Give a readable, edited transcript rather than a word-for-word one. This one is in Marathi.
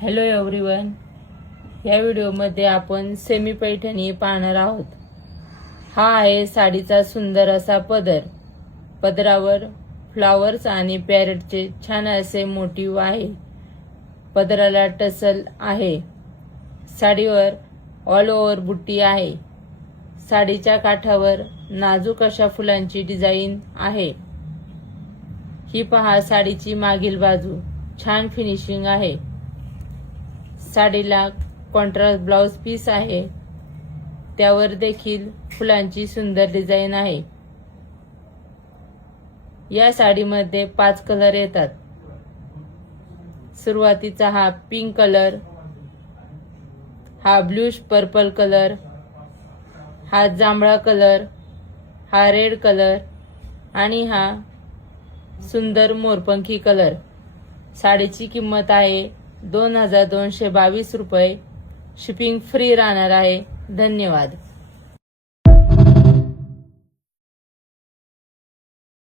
हॅलो एव्हरीवन, या व्हिडिओमध्ये आपण सेमी पैठणी पाहणार आहोत। हा आहे साडीचा सुंदर असा पदर। पदरावर फ्लावर्स आणि पॅरेटचे छान असे मोटिव्ह आहे। पदराला टसल आहे। साडीवर ऑल ओव्हर बुट्टी आहे। साडीच्या काठावर नाजूक अशा फुलांची डिझाईन आहे। ही पहा साडीची मागील बाजू, छान फिनिशिंग आहे। साडीला कॉन्ट्रास्ट ब्लाउज पीस आहे, त्यावर देखील फुलांची सुंदर डिझाईन आहे। या साडीमध्ये 5 कलर येतात। सुरुवातीचा हा पिंक कलर, हा ब्लूश पर्पल कलर, हा जांभळा कलर, हा रेड कलर आणि हा सुंदर मोरपंखी कलर। साडीची किंमत आहे 2222 रुपये। शिपिंग फ्री राहणार आहे। धन्यवाद।